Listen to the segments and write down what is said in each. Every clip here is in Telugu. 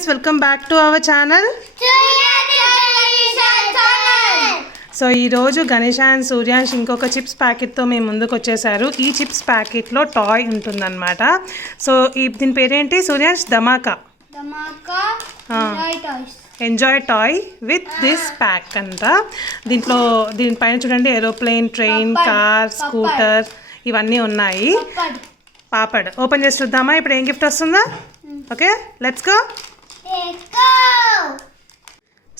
Friends, welcome back to our channel. So ఈరోజు గణేష్ అండ్ సూర్యాంష్ ఇంకొక చిప్స్ ప్యాకెట్తో మేము ముందుకు వచ్చేసారు. ఈ చిప్స్ ప్యాకెట్లో టాయ్ ఉంటుందన్నమాట. సో దీని పేరేంటి Suryansh? Dhamaka enjoy toy with this pack అంట. దీనిపైన చూడండి ఏరోప్లేన్, ట్రైన్, కార్, స్కూటర్ ఇవన్నీ ఉన్నాయి. పాపడ్ ఓపెన్ చేసి చూద్దామా ఇప్పుడు ఏం గిఫ్ట్ వస్తుందా? Okay, let's go.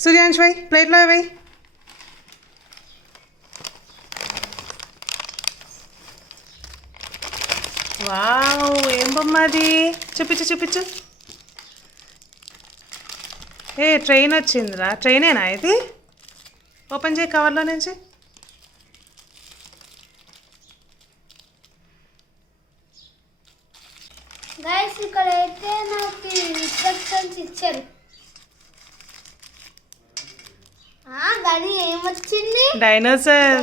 సూర్యాంష్ వై ప్లేట్లో వై. వావ్, ఏం బొమ్మ అది? చూపించు. ఏ ట్రైన్ వచ్చిందిరా. ట్రైనేనా ఇది? ఓపెన్ చేయి కవర్లో నుంచి. గైస్ ఇక్కడ అయితే నాకు ఇన్స్ట్రక్షన్స్ ఇచ్చారు. గని ఏమొచ్చింది? డైనోసార్.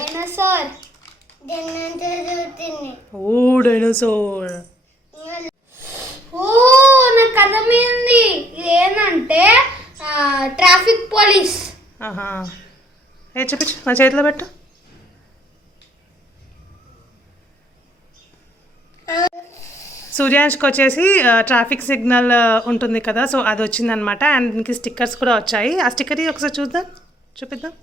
ఓ డైనోసార్. ఓ నాకు అర్థమైంది. ఇది ఏంటంటే ట్రాఫిక్ పోలీస్. ఏ చూపించు, నా చేతిలో పెట్టు. సూర్యాంష్కి వచ్చేసి ట్రాఫిక్ సిగ్నల్ ఉంటుంది కదా, సో అది వచ్చిందనమాట. అండ్ దీనికి స్టిక్కర్స్ కూడా వచ్చాయి. ఆ స్టిక్కర్ ఒకసారి చూపిద్దాం.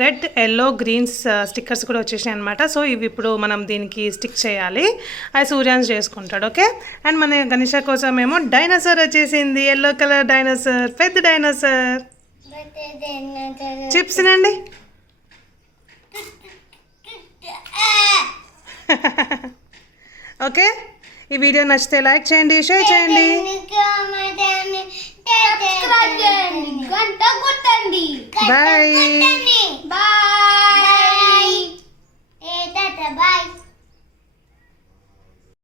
రెడ్, ఎల్లో, గ్రీన్స్ స్టిక్కర్స్ కూడా వచ్చేసాయి అనమాట. సో ఇవి ఇప్పుడు మనం దీనికి స్టిక్ చేయాలి. అది సూర్యాంష్ చేసుకుంటాడు. ఓకే. అండ్ మన గణేష కోసం ఏమో డైనోసార్ వచ్చేసింది. ఎల్లో కలర్ డైనోసార్, పెద్ద డైనోసార్. చిప్స్ నండి. ఓకే, ఈ వీడియో నచ్చితే లైక్ చేయండి, షేర్ చేయండి, గంట కొట్టండి. బాయ్.